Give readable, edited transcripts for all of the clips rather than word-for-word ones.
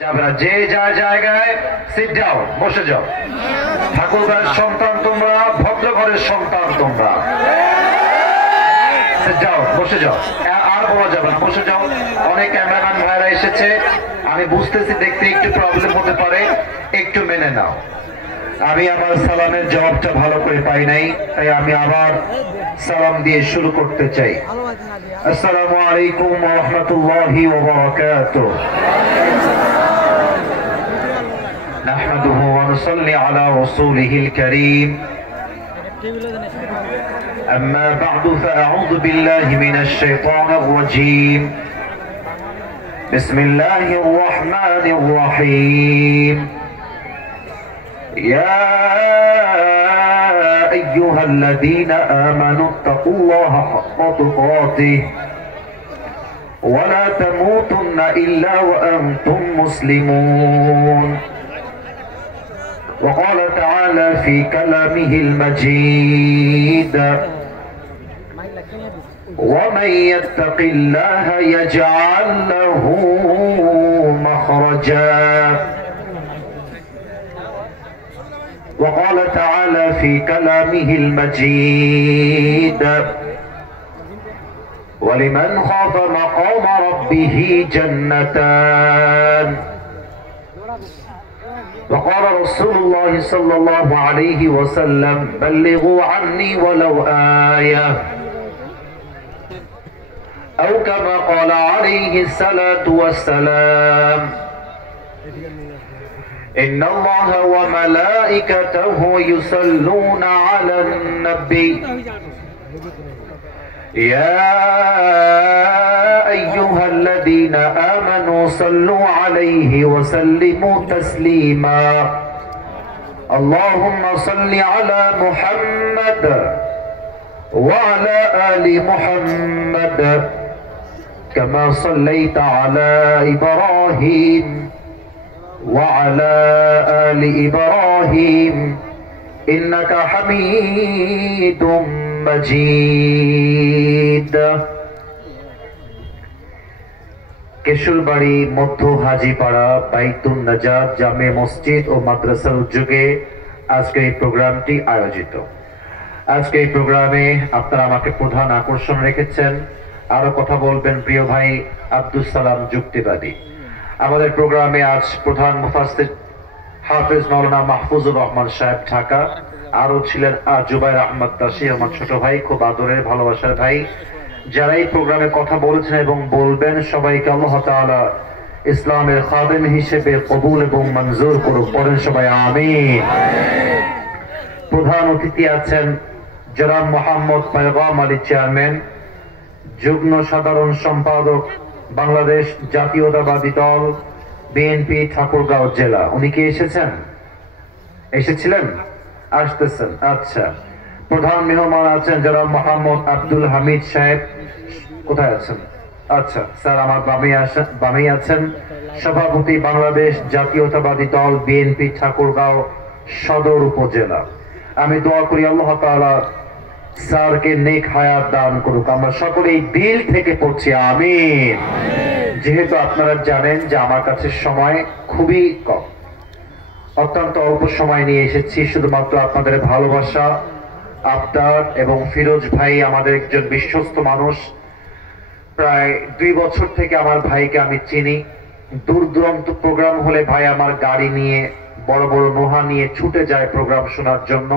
যে যার জায়গায় সিট ডাউন, বসে যাও। ঠাকুরগাঁয়ের সন্তান তোমরা, ভদ্র ঘরের সন্তান তোমরা, যাও বসে যাও। আর বলা যাবে না, বসে যাও। অনেক ক্যামেরাম্যান ভাইরা এসেছে, আমি বুঝতেছি দেখতে একটু প্রবলেম হতে পারে, একটু মেনে নাও। আমি আমার সালামের জবাবটা ভালো করে পাই নাই, তাই আমি আবার সালাম দিয়ে শুরু করতে চাই। আসসালামু আলাইকুম ওয়া রাহমাতুল্লাহি ওয়া বারাকাতুহু। نحمده ونصلي على رسوله الكريم. أما بعد فأعوذ بالله من الشيطان الرجيم. بسم الله الرحمن الرحيم. يا أيها الذين آمنوا اتقوا الله حق تقاته ولا تموتن إلا وأنتم مسلمون. وقال تعالى في كلامه المجيد ومن يتق الله يجعل له مخرجا. وقال تعالى في كلامه المجيد ولمن خاف مقام ربه جنتان. وقال رسول الله صلى الله عليه وسلم بلغوا عني ولو آية أو كما قال عليه الصلاة والسلام إن الله وملائكته يصلون على النبي يا أيها الذين آمنوا صلوا عليه وسلموا تسليما. اللهم صل على محمد وعلى آل محمد كما صليت على إبراهيم وعلى آل إبراهيم إنك حميد مجيد. কেশুরবাড়ি মধ্য হাজীপাড়া বাইতুন নাজাত জামে মসজিদ ও মাদ্রাসার উদ্যোগে আজকে এই প্রোগ্রামটি আয়োজিত। আজকে এই প্রোগ্রামে আপনারা আমাকে প্রধান আকর্ষণ রেখেছেন। আরো কথা বলবেন প্রিয় ভাই আব্দুল সালাম যুক্তিবাদী। আমাদের প্রোগ্রামে আজ প্রধান মুফাসসির হাফেজ মাওলানা মাহফুজুর রহমান সাহেব ঢাকা, আরো ছিলেন জুবাইর আহমদ তাসি, আমার ছোট ভাই, খুব আদরের ভালোবাসার ভাই। যারা এই প্রোগ্রামে কথা বলেছেন এবং বলবেন সবাইকে আল্লাহ তাআলা ইসলামের খাদেম হিসেবে কবুল এবং মঞ্জুর করুক। পড়েন সবাই আমিন। প্রধান অতিথি আছেন জনাব মোহাম্মদ পয়গাম আলী চেয়ারম্যান, যুগ্ম সাধারণ সম্পাদক বাংলাদেশ জাতীয়তাবাদী দল বিএনপি ঠাকুরগাঁও জেলা। উনি কি এসেছেন? এসেছিলেন? আসতেছেন? আচ্ছা। প্রধান মেহমান আছেন জনাব মোহাম্মদ আব্দুল হামিদ সাহেব। কোথায় আছেন? আচ্ছা স্যার, আমার বামেই আছেন সভাপতি বাংলাদেশ জাতীয়তাবাদী দল বিএনপি ঠাকুরগাঁও সদর উপজেলা। আমি দোয়া করি আল্লাহ তাআলা স্যারকে নেক হায়াত দান করুক। আমরা সকলেই দিল থেকে পড়ছি আমিন। যেহেতু আপনারা জানেন যে আমার কাছে সময় খুবই কম, অত্যন্ত অল্প সময় নিয়ে এসেছি, শুধুমাত্র আপনাদের ভালোবাসা, আবদার এবং ফিরোজ ভাই আমাদের একজন বিশ্বস্ত মানুষ। প্রায় 2 বছর থেকে আমার ভাইকে আমি চিনি। দূর দূরান্ত প্রোগ্রাম হলে ভাই আমার গাড়ি নিয়ে, বড় বড় নোহা নিয়ে ছুটে যায় প্রোগ্রাম শোনার জন্য।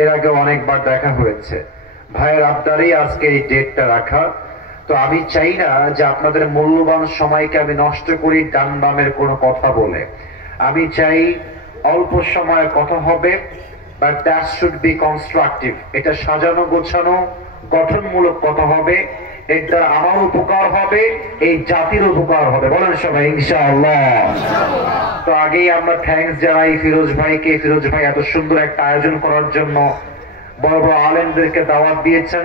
এর আগে অনেকবার দেখা হয়েছে। ভাইয়ের আবদারেই আজকে এই ডেটটা রাখা। তো আমি চাই না যে আপনাদের মূল্যবান সময়কে আমি নষ্ট করি ডান বামের কোনো কথা বলে। আমি চাই অল্প সময়ে কথা হবে, but that should be constructive. এটা সাজানো গোছানো গঠনমূলক কথা হবে। এর দ্বারা আমার উপকার হবে, এই জাতির উপকার হবে। বলেন সবাই ইনশাআল্লাহ। তো আগেই আমরা থ্যাঙ্কস জানাই ফিরোজ ভাইকে। ফিরোজ ভাই এত সুন্দর একটা আয়োজন করার জন্য বড় বড় আলেমদেরকে দাওয়াত দিয়েছেন।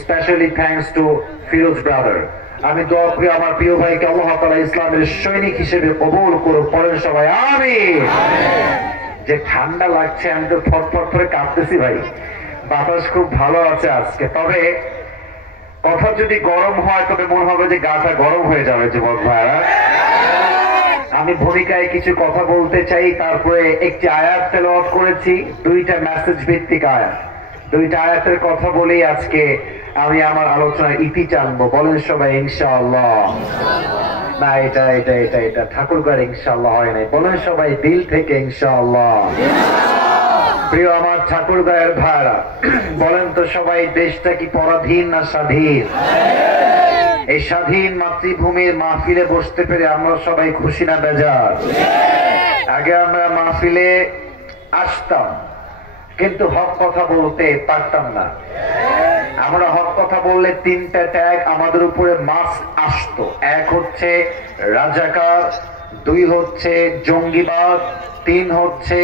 Specially thanks to Firoz brother. আমি দোয়া করি আমার প্রিয় ভাইকে আল্লাহ তাআলা ইসলামের সৈনিক হিসেবে কবুল করুক। পড়েন সবাই আমিন। যে ঠান্ডা লাগছে, আমি তো ফটফট করে কাঁপতেছি ভাই। বাতাস খুব ভালো আছে আজকে। তবে কথা যদি গরম হয় তবে মনে হবে যে গাটা গরম হয়ে যাবে যুবক ভাইরা। আমি ভূমিকায় কিছু কথা বলতে চাই, তারপরে একটি আয়াত তেলাওয়াত করেছি, দুইটা মেসেজ ভিত্তিক আয়াত, দুইটা আয়াতের কথা বলেই আজকে আমি আমার আলোচনার ইতি টানবো। বলেন সবাই ইনশাআল্লাহ। না, এটা এটা এটা এটা ঠাকুরগার ইনশাআল্লাহ হয় নাই। বলেন সবাই দিল থেকে ইনশাআল্লাহ। প্রিয় আমার ঠাকুরগাঁয়ের ভাইরা, বলেন তো সবাই, দেশটা কি পরাধীন না স্বাধীন? এই স্বাধীন মাতৃভূমির মাহফিলে বসতে পেরে আমরা সবাই খুশি না বেজার? আগে আমরা মাহফিলে আসতাম কিন্তু হক কথা বলতে পারতাম না। আমরা হক কথা বললে তিনটা ট্যাগ আমাদের উপরে মাস আসতো। এক হচ্ছে রাজাকার, দুই হচ্ছে জঙ্গিবাদ, তিন হচ্ছে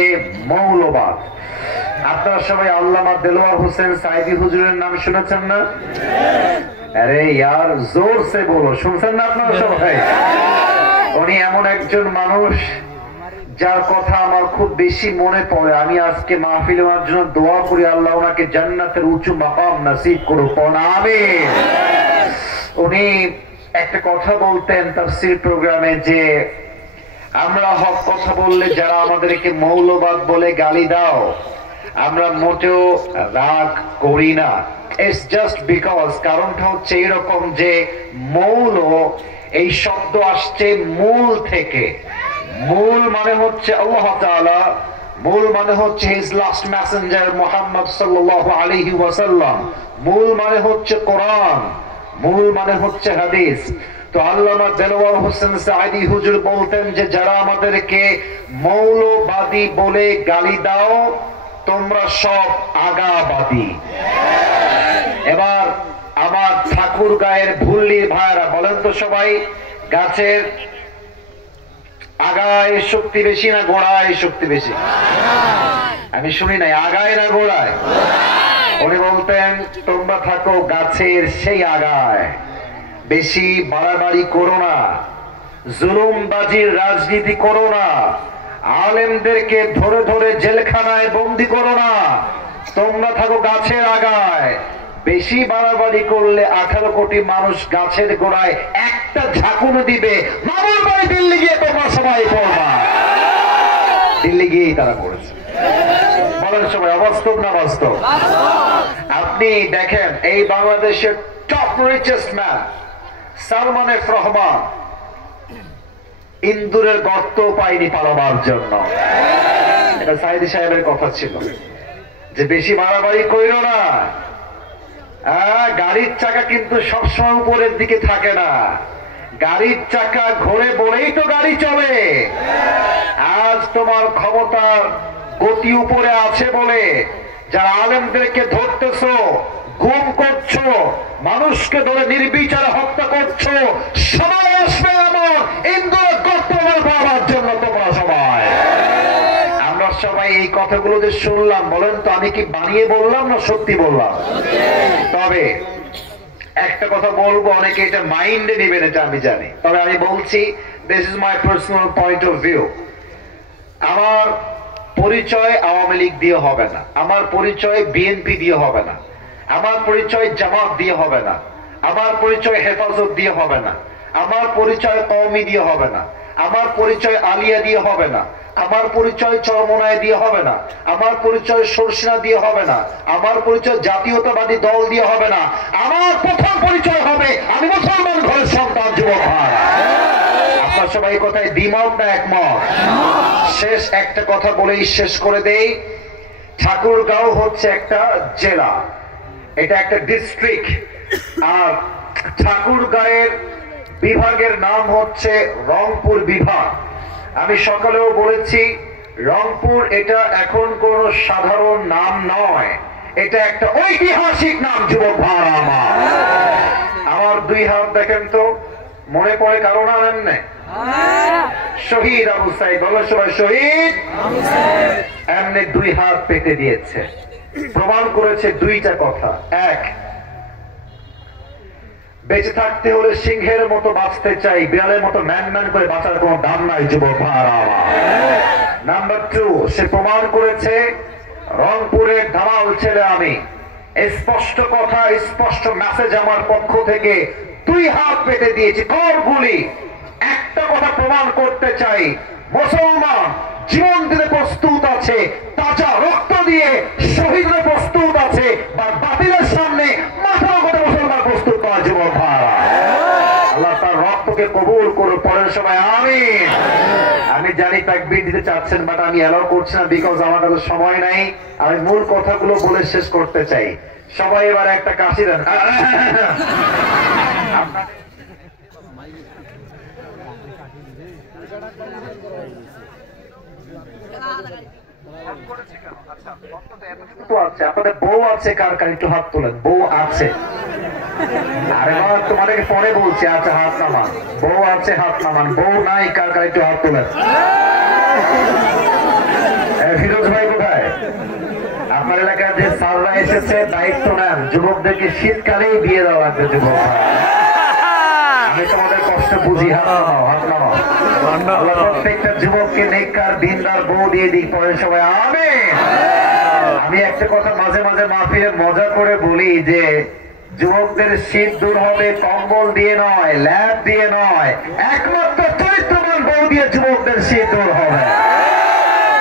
মৌলবাদ। আপনারা সবাই আল্লামা দেলোয়ার হোসেন সাইদি হুজুরের নাম শুনেছেন না? আরে ইয়ার জোর সে বলো, শুনছেন না আপনারা সবাই? উনি এমন একজন মানুষ যার কথা আমার খুব বেশি মনে পড়ে। আমি আজকে মাহফিলে ওনার জন্য দোয়া করি, আল্লাহ ওনাকে জান্নাতের উঁচু মাকাম নসিব করুক। আমিন। উনি একটা কথা বলতেন তাফসীর প্রোগ্রামে যে আমরা হক কথা বললে যারা আমাদেরকে মৌলবাদ বলে গালি দাও, আমরা মোটেও রাগ করি না। ইটস জাস্ট বিকজ, কারণটা হচ্ছে এরকম যে মৌল এই শব্দ আসছে মূল থেকে। মূল মানে হচ্ছে আল্লাহ তাআলা, মূল মানে হচ্ছে হিজ লাস্ট মেসেঞ্জার মুহাম্মদ সাল্লাল্লাহু আলাইহি ওয়াসাল্লাম, মূল মানে হচ্ছে কোরআন, মূল মানে হচ্ছে হাদিস। তো আল্লামা দেলোয়ার হোসেন সাইদি হুজুর বলতেন যে যারা আমাদেরকে মৌলবাদী বলে গালি দাও, তোমরা সব আগাবাদী। এবার আমার ঠাকুরগাঁয়ের ভুল্লির ভাইরা, বলেন তো সবাই, গাছের আগায় শক্তি বেশি না গোড়ায় শক্তি বেশি? আমি শুনি নাই, আগায় না গোড়ায়? উনি বলতেন তোমরা থাকো গাছের সেই আগায়, বেশি বাড়াবাড়ি করো না, জুলুমবাজির রাজনীতি করো না, আলেমদেরকে ধরে ধরে জেলখানায় বন্দি করো না, তোমরা থাকো গাছের আগায়। বেশি বাড়াবাড়ি করলে 18 কোটি মানুষ গাছের গোড়ায় একটা ঝাঁকুনি দিবে, মামুর বাড়ি দিল্লি গিয়ে তোমরা সবাই পড়বা। দিল্লি গিয়েই তারা করেছে। বলেন সবাই, অবাস্তব না বাস্তব? আপনি দেখেন এই বাংলাদেশের top richest man Salman F Rahman ইন্দুরের গর্ত পায়নি পালাবার জন্য। এটা সাইদি সাহেবের কথা ছিল যে বেশি বাড়াবাড়ি কইরো না। গাড়ির চাকা কিন্তু সবসময় উপরের দিকে থাকে না, গাড়ির চাকা ঘোরে বলেই তো গাড়ি চলে। আজ তোমার ক্ষমতার গতি উপরে আছে বলে যারা আলেমদেরকে ধরতেছো, গুম করছো, মানুষকে ধরে নির্বিচারে হত্যা করছো, সবাই আসবে এমন ইন্দুরের গর্ত পাওয়ার জন্য তোমরা সবাই। আমরা সবাই এই কথাগুলো যে শুনলাম, বলেন তো আমি কি বানিয়ে বললাম না সত্যি বললাম? তবে একটা কথা বলবো, অনেকে এটা মাইন্ডে নেবেন, এটা আমি জানি, তবে আমি বলছি this is my personal point of view. আমার পরিচয় আওয়ামী লীগ দিয়ে হবে না, আমার পরিচয় বিএনপি দিয়ে হবে না, আমার পরিচয় জামাত দিয়ে হবে না, আমার পরিচয় হেফাজত দিয়ে হবে না, আমার পরিচয় কওমি দিয়ে হবে না, আমার পরিচয় আলিয়া দিয়ে হবে না, আমার পরিচয় চরমনায় দিয়ে হবে না, আমার পরিচয় সরসিনা দিয়ে হবে না, আমার পরিচয় জাতীয়তাবাদী দল দিয়ে হবে না। আমার প্রথম পরিচয় হবে আমি মুসলমান ঘরের সন্তান, যুবক ভাই। আপনার সবাই এই কথায় দ্বিমত না একমত? শেষ একটা কথা বলেই শেষ করে দেই। ঠাকুরগাঁও হচ্ছে একটা জেলা, এটা একটা ডিস্ট্রিক্ট, আর ঠাকুরগাঁয়ের বিভাগের নাম হচ্ছে রংপুর বিভাগ। আমি সকালেও বলেছি রংপুর এটা এখন কোন সাধারণ নাম নয়, এটা একটা ঐতিহাসিক নাম, যুবক ভাই আমার। আমার দুই হাত দেখেন তো, মনে পড়ে কারো নাম এমনি? শহীদ আবু সাইদ। বলো সবাই শহীদ এমনি দুই হাত পেতে দিয়েছে, প্রমাণ করেছে দুইটা কথা। এক, বেঁচে থাকতে হলে সিংহের মতো বাঁচতে চাই, বিড়ালের মতো ম্যান ম্যান করে বাঁচার কোনো দাম নাই, যুবক ভাইরা। নাম্বার 2, সে প্রমাণ করেছে রংপুরের দালাল ছেলে আমি। স্পষ্ট কথা, স্পষ্ট মেসেজ আমার পক্ষ থেকে, দুই হাত পেতে দিয়েছি। কর গুলি একটা কথা প্রমাণ করতে চাই, মুসলমান জীবন দিতে প্রস্তুত আছে, তাজা রক্ত দিয়ে শহীদ হতে প্রস্তুত আছে, বা বাতিলের সামনে মাথা নত মুসলমান প্রস্তুত নয়। যুবক ভাইরা, আল্লাহ তার রক্তকে কবুল করুন, পরের সময় আমিন। আমি জানি তাকবীর দিতে চাচ্ছেন, বাট আমি অ্যালাউ করছি না, বিকজ আমার কাছে সময় নাই। আমি মূল কথাগুলো বলে শেষ করতে চাই। সবাই এবার একটা কাশি দেন। আপনাদের বউ আছে কার কার, একটু হাত তোলেন। বউ আছে? আরে বাবা, তোমাদেরকে পরে বলছি। আচ্ছা, হাত নামান। বউ আছে, হাত নামান। বউ নাই কার কার, একটু হাত তোলেন। ফিরোজ ভাই কোথায়? আপনার এলাকার যে স্যাররা এসেছে, দায়িত্ব নেন, যুবকদেরকে শীতকালেই বিয়ে দেওয়া লাগবে। যুবক, আমি তোমাদের কষ্ট বুঝি। হাত নামাও, হাত নামাও। আল্লাহ প্রত্যেকটা যুবককে নেককার দিনদার বউ দিয়ে দিই, পরে সবাই আমিন। আমি একটা কথা মাঝে মাঝে মাহফিলে মজা করে বলি যে যুবকদের শীত দূর হবে কম্বল দিয়ে নয়, ল্যাব দিয়ে নয়, একমাত্র চরিত্রবান বউ দিয়ে যুবকদের শীত দূর হবে।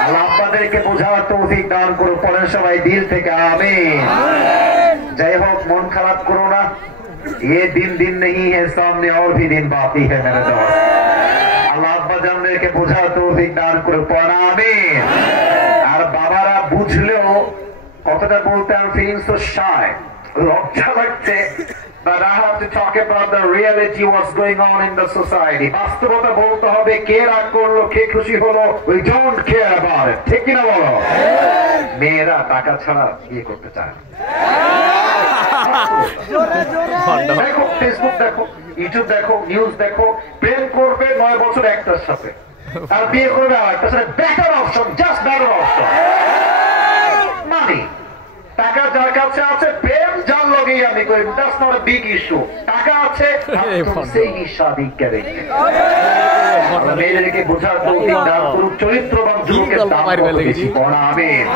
আল্লাহ আপনাদেরকে বোঝার তৌফিক দান করো, পরের সবাই দিল থেকে আমিন। যাই হোক, মন খারাপ করো না। ये दिन दिन नहीं है, सामने और भी दिन बाकी है मेरे दोस्त। আল্লাহ আব্বা জানদেরকে বোঝার তৌফিক দান করে, পড়া আমিন। আর বাবারা বুঝলেও কথাটা বলতে আমি ফিলিং সো শাই, লজ্জা লাগছে। But I have to talk about the reality what's going on in the society. বাস্তবতা বলতে হবে, কে রাগ করলো, কে খুশি হলো, we don't care about it, ঠিক কিনা বলো? মেয়েরা টাকা ছাড়া বিয়ে করতে চায় না। দেখো, ফেসবুক দেখো, ইউটিউব দেখো, নিউজ দেখো, প্রেম করবে 9 বছর একটার সাথে, আর বিয়ে করবে আরেকটার সাথে। Better option, just better option. Money, টাকা যার কাছে আছে, প্রেম যার লগেই আমি করি, that's not a big issue. টাকা আছে, সেই শাদি করে। মেয়েদেরকে বোঝার তৌফিক দান করুক, চরিত্রবান যুবকের দাম কত বেশি, পড়া আমিন।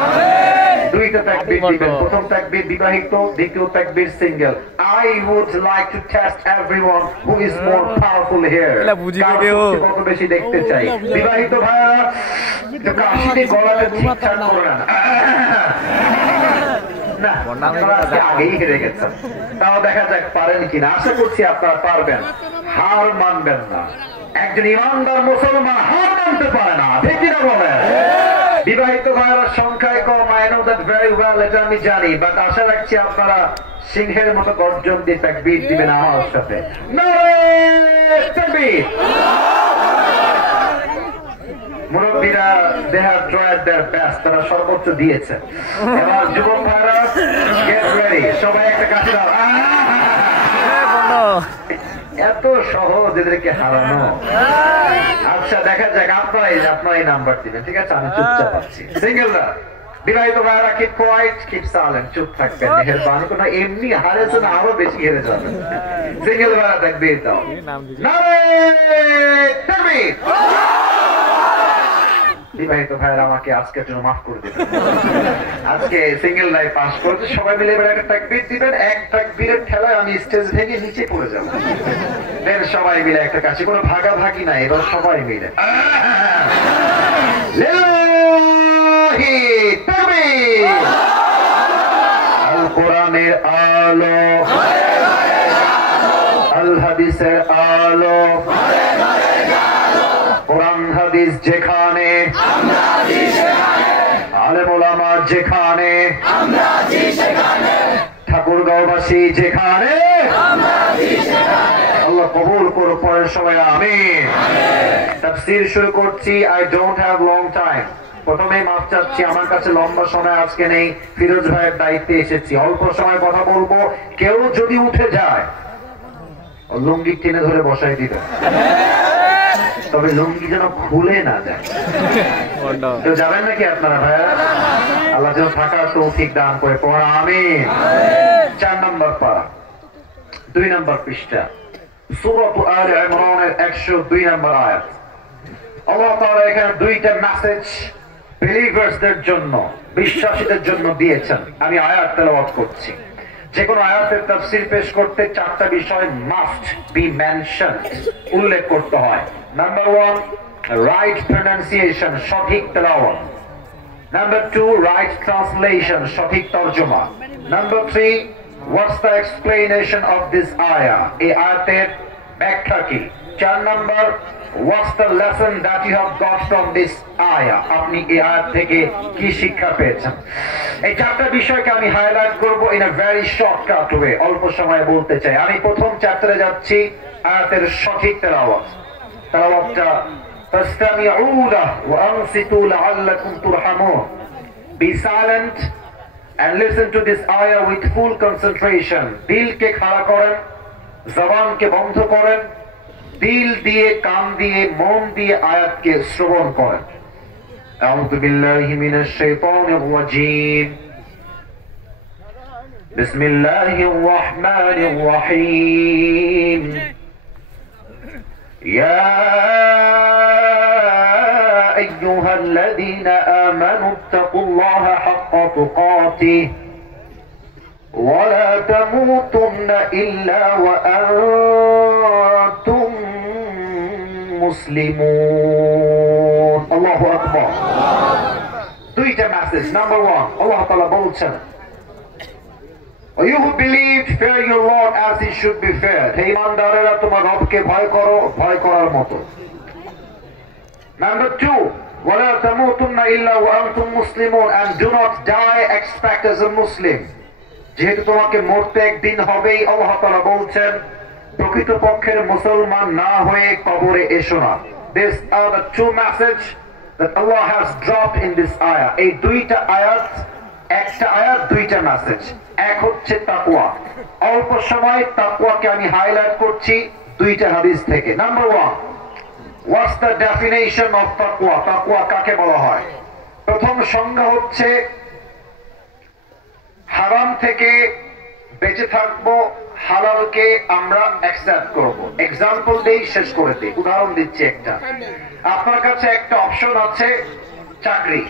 দুইটা তাকবীর দিবেন, প্রথম তাকবীর বিবাহিত, দ্বিতীয় তাকবীর single. I would like to test everyone who is more powerful here. কত বেশি দেখতে চাই। বিবাহিত ভাইরা একটু কাশিতে গলাটা ঠিকঠাক করেন। না, আপনারা আজকে আগেই হেরে গেছেন। তাও দেখা যাক পারেন কিনা। আশা করছি আপনারা পারবেন, হার মানবেন না। একজন ইমানদার মুসলমান হার মানতে পারে না, ঠিক কিনা বলেন? বিবাহিত ভাইয়েরা সংখ্যায় কম, I know that very well, এটা আমি জানি, বাট আশা রাখছি আপনারা সিংহের মতো গর্জন দিয়ে তাকবীর দিবেন আমার সাথে। নারে তাকবীর। মুরব্বীরা they have tried their best, তারা সর্বোচ্চ দিয়েছে। এবার যুবক ভাইরা get ready, সবাই একটা কাশি দাও। এত সহজ এদেরকে হারানো। আচ্ছা, দেখা যাক, আপনারাই নাম্বার দিবেন, ঠিক আছে? আমি চুপচাপ আছি। সিঙ্গেলরা, বিবাহিত ভাইরা keep quiet, keep silent, চুপ থাকবেন, মেহেরবানি করে। এমনি হারেছেন, আরো বেশি হেরে যাবেন। সিঙ্গেল ভাইরা তাকবীর দাও। নারে তাকবীর। বিবাহিত ভাইরা আমাকে আজকের জন্য মাফ করে দিবেন। আজকে সিঙ্গেল লাইফ পাস করেছে, সবাই মিলে এবার একটা তাকবীর দিবেন। এক তাকবীরের ঠেলায় আমি স্টেজ ভেঙে নিচে পড়ে যাব। দেন সবাই মিলে একটা কাছে, কোনো ভাগাভাগি নাই, এবার সবাই মিলে লিল্লাহি তাকবীর। আল কোরআনের আলো, আল হাদিসের আলো, কোরআন হাদিস যেখানে, আলেম ওলামা যেখানে, ঠাকুরগাঁওবাসী যেখানে, আল্লাহ কবুল করো, পরের সময় আমিন। তাফসীর শুরু করছি। I don't have long time. প্রথমে মাফ চাচ্ছি, আমার কাছে লম্বা সময় আজকে নেই। ফিরোজ ভাইয়ের দায়িত্বে এসেছি, অল্প সময় কথা বলবো। কেউ যদি উঠে যায়, লুঙ্গি টেনে ধরে বসাই দিবেন, তবে লুঙ্গি যেন খুলে না যায়। কেউ যাবেন নাকি আপনারা ভাইয়া? আল্লাহ যেন থাকার তৌফিক দান করে, পড়া আমিন। 4 নম্বর পারা, 2 নম্বর পৃষ্ঠা, সূরা আলে ইমরানের 102 নম্বর আয়াত। আল্লাহ তাআলা এখানে 2টা মেসেজ বিলিভার্সদের জন্য, বিশ্বাসীদের জন্য দিয়েছেন। আমি আয়াত তেলাওয়াত করছি। যে কোনো আয়াতের তাফসীর পেশ করতে চারটা বিষয় মাস্ট বি মেনশনড, উল্লেখ করতে হয়। নাম্বার 1, রাইট প্রনাউন্সিয়েশন, সঠিক তেলাওয়াত। নাম্বার 2, রাইট ট্রান্সলেশন, সঠিক তরজমা। Number 3, what's the explanation of this আয়া, এই আয়াতের ব্যাখ্যা কি। 4 number, what's the lesson that you have got from this ayah, আপনি এই আয়াত থেকে কি শিক্ষা পেয়েছেন। এই চারটা বিষয়কে আমি হাইলাইট করব in a very shortcut way, অল্প সময়ে বলতে চাই। আমি প্রথম চ্যাপ্টারে যাচ্ছি, আয়াতের সঠিক তেলাওয়াত। তেলাওয়াতটা ফাসতামিউ লাহু ওয়া আনসিতু লাআল্লাকুম তুরহামুন, be silent and listen to this ayah with full concentration, দিলকে খাড়া করেন, জবানকে বন্ধ করেন, দিল দিয়ে, কান দিয়ে, মন দিয়ে আয়াতকে শ্রবণ করেন। আউযু বিল্লাহি মিনাশ শাইতানির রাজীম, বিসমিল্লাহির রাহমানির রাহিম। ইয়া আইয়ুহাল্লাযীনা আমানু তাকুল্লাহা হাক্কা তুকাতিহি ওয়া লা তামুতুন্না ইল্লা ওয়া আনতুম মুসলিমুন। আল্লাহু আকবার। দুইটা মেসেজ। নাম্বার 1, আল্লাহ তাআলা বলছেন, You who believed, fear your Lord as he should be feared. হে ঈমানদারেরা, তোমার রবকে ভয় করো, ভয় করার মতো। Number 2, وَلَا تَمُوتُنَّ إِلَّا وَأَنْتُمْ مُسْلِمُونَ, and do not die except as a Muslim. যেহেতু তোমাকে মরতে একদিন হবেই, আল্লাহ তাআলা বলছেন প্রকৃতপক্ষের মুসলমান না হয়ে কবরে এসো না। These are the two messages that Allah has dropped in this ayah. এই দুইটা আয়াত, একটা আয়াত দুইটা মেসেজ। এক হচ্ছে তাকওয়া, অল্প সময় তাকওয়াকে আমি হাইলাইট করছি দুইটা হাদিস থেকে। Number 1, what's the definition of taqwa? তাকওয়া কাকে বলা হয়? প্রথম সংজ্ঞা হচ্ছে হারাম থেকে বেঁচে থাকবো, হালালকে আমরা অ্যাকসেপ্ট করব। এক্সাম্পল দেই, শেষ করে দিই, উদাহরণ দিচ্ছি একটা। আপনার কাছে একটা অপশন আছে, চাকরি।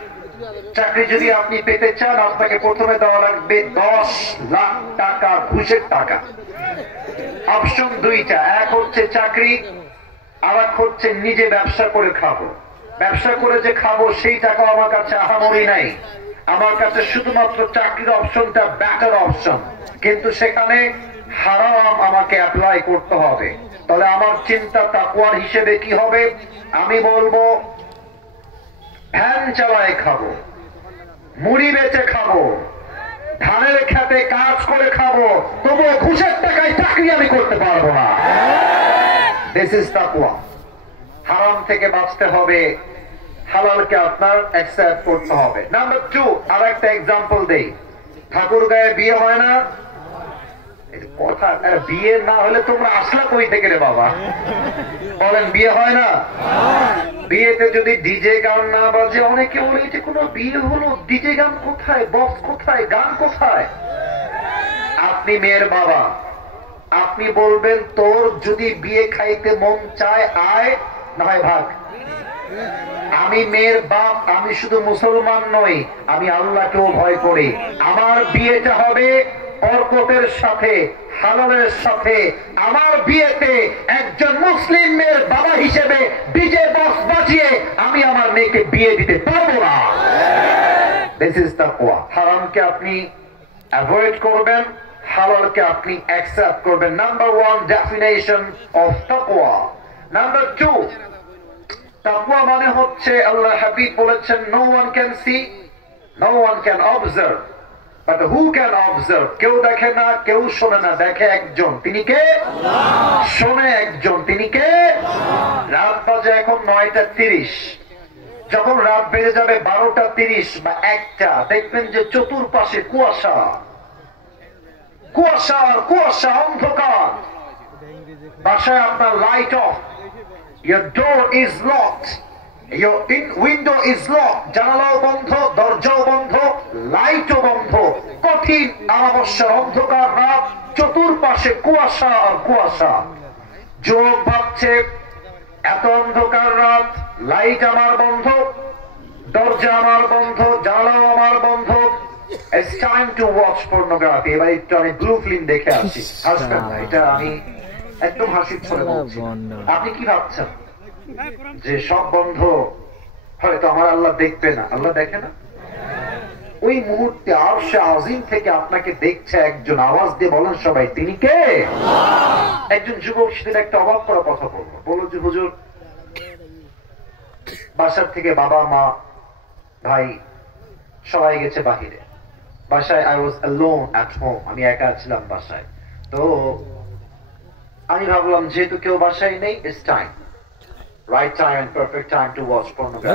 চাকরি যদি আপনি পেতে চান, আপনাকে প্রথমে দেওয়া লাগবে 10 লাখ টাকা ঘুষের টাকা। অপশন দুইটা, এক হচ্ছে চাকরি, আর এক হচ্ছে নিজে ব্যবসা করে খাবো। ব্যবসা করে যে খাবো সেই টাকা আমার কাছে আহামরি নাই, আমার কাছে শুধুমাত্র চাকরির অপশনটা বেটার অপশন, কিন্তু সেখানে হারাম আমাকে অ্যাপ্লাই করতে হবে। তাহলে আমার চিন্তা তাকওয়ার হিসেবে কি হবে? আমি বলবো ভ্যান চালায় খাবো, মুড়ি বেচে খাবো, ধানের খেতে কাজ করে খাবো, তবুও ঘুষের টাকায় চাকরি আমি করতে পারবো না। দিস ইজ তাকওয়া। হারাম থেকে বাঁচতে হবে, হালালকে আপনার অ্যাকসেপ্ট করতে হবে। নাম্বার 2, আর একটা এক্সাম্পল দেই। ঠাকুর গায়ে বিয়ে হয় না? কথা, বিয়ে না হলে তোমরা আসলা কই থেকে রে বাবা? বলেন, বিয়ে হয় না? বিয়েতে যদি ডিজে গান না বাজে, অনেকে বলে এটা কোনো বিয়ে হলো? ডিজে গান কোথায়, বক্স কোথায়, গান কোথায়? আপনি মেয়ের বাবা, আপনি বলবেন তোর যদি বিয়ে খাইতে মন চায় আয়, না হয় ভাগ। আমি মেয়ের বাপ, আমি শুধু মুসলমান নই, আমি আল্লাহকেও ভয় করি। আমার বিয়েটা হবে বরকতের সাথে, হালালের সাথে। আমার বিয়েতে একজন মুসলিম মেয়ের বাবা হিসেবে ডিজে বক্স বাজিয়ে আমি আমার মেয়েকে বিয়ে দিতে পারবো না। দিস ইজ তাকওয়া। হারামকে আপনি অ্যাভয়েড করবেন, হালালকে আপনি অ্যাকসেপ্ট করবেন। নাম্বার 1 ডেফিনেশন অফ তাকওয়া। নাম্বার 2, তাকওয়া মানে হচ্ছে, আল্লাহ হাবিব বলেছেন, no one can see, no one can observe, but who can observe? কেউ দেখে না, কেউ শোনে না, দেখে একজন, তিনি কে? শোনে একজন, তিনি কে? রাত বাজে এখন 9:30, যখন রাত বেজে যাবে 12:30 বা 1টা, দেখবেন যে চতুর্পাশে কুয়াশা, কুয়াশা, কুয়াশা, অন্ধকার। বাসায় আপনার light off, your door is locked, your window is locked, জানালাও বন্ধ, দরজাও বন্ধ, লাইটও বন্ধ, কঠিন আমাবস্যার অন্ধকার রাত, চতুর্পাশে কুয়াশা আর কুয়াশা। যুবক ভাবছে এত অন্ধকার রাত, লাইট আমার বন্ধ, দরজা আমার বন্ধ, জানালাও আমার বন্ধ, It's time to watch pornography. এবার একটু আমি ব্লু ফিল্ম দেখে আসি। হাসবেন না, এটা আমি একদম হাসির ছলে বলছি। আপনি কি ভাবছেন যে সব বন্ধ, হয়তো আমার আল্লাহ দেখবে না? আল্লাহ দেখে না? ওই মুহূর্তে আরশে আজিম থেকে আপনাকে দেখছে একজন। আওয়াজ দিয়ে বলেন সবাই, তিনি কে? একজন যুবক সেদিন একটা অবাক করা কথা বললো। বললো যে হুজুর, বাসার থেকে বাবা মা ভাই সবাই গেছে বাহিরে, বাসায় I was alone at home, আমি একা ছিলাম বাসায়। তো আমি ভাবলাম যেহেতু কেউ বাসায় নেই, it's time, right time and perfect time to watch pornography.